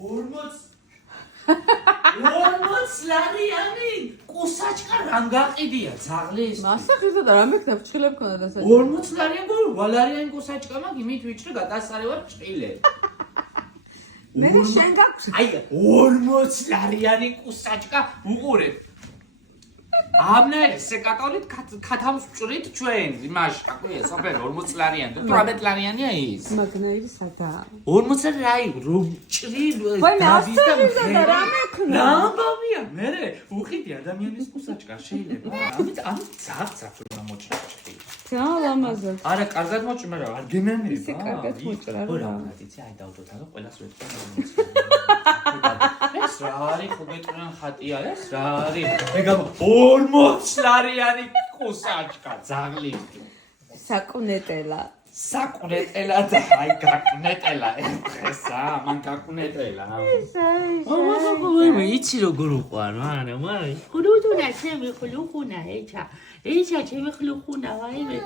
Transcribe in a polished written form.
40 ლარიანი კუსაჩკა რანგაყიდია ძაღლის მასახისა და რამე ქნა ფრჩხილებ ქონდა დასაჭი 40 ლარიანი ვალარიანი კუსაჩკა მაგ იმით ვიჭრე გადასარე ვარ ჭილე მე შენ გაქვს აი 40 ლარიანი კუსაჩკა უყურებ ამნაირი სეკატოლით ქათამს ვჭრით ჩვენ იმაში კაკუია სოფერ 40 ლარიანი თუ 18 ლარიანია ის მაგნაირი სადაა 40 ლარი რომ ჭრილ ვაი მასახისა და რამე ქნა რა ამბავია მე უხიდი ადამიანის კუსაჩკა შეიძლება ამით ძაღლს უნდა მოჭრა ჭრილი რა ლამაზად არა კარგად მოჭრა რა არ გემენები ისე კარგად მოჭრა რა იცი აი დავდოთ ანუ ყველას ვეთქვა ეს რა არის ხო გეტყვიან ხატია ეს რა არის ეგა 40 ლარიანი კუსაჩკა ძაღლი საკუნეტელა საკუნეტელა და აი გაკუნეტელა ესა მან გაკუნეტელა იცი როგორ უყვარ მანე მაი ხულუხუნა ჩემი ხულუხუნა ეჩა ჩემი ხულუხუნა ვაიმე